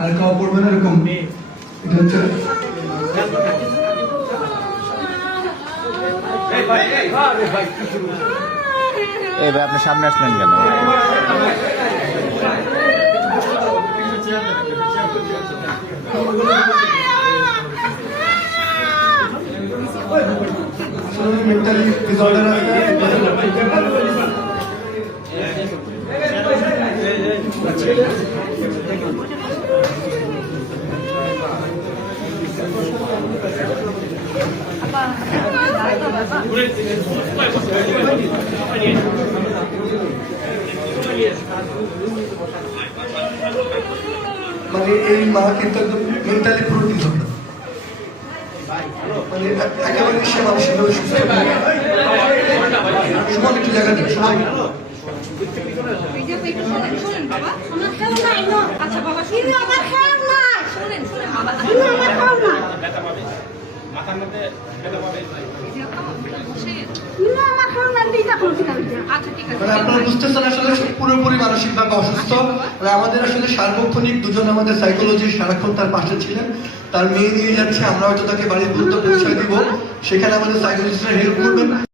আর খাওয়া পড়বে না এরকম এটা হচ্ছে এই ভাই আপনি সামনে আসলেন কেন? মেন্টালি ডিসঅর্ডার আছে মানে এই মা কিন্তু একদম মেন্টালি পুরো ডিসঅর্ডার মানে একেবারে সে মানসিকভাবে সুস্থ সুমন একটু জায়গা দেবে আচ্ছা বাবা শুনুন আমার খেয়াল নাই শুনেন বাবা আমার খেয়াল নাই মাথার মধ্যে ব্যথা পাবে আপনারা বুঝতেছেন আসলে পুরোপুরি মানসিকভাবে অসুস্থ। আমাদের আসলে সার্বক্ষণিক দুজন আমাদের সাইকোলজিস্ট সারাক্ষণ তার পাশে ছিলেন। তার মেয়ে নিয়ে যাচ্ছে, আমরা হয়তো তাকে বাড়ির পর্যন্ত পৌঁছায় দিব, সেখানে আমাদের সাইকোলজিস্টরা হেল্প করবেন।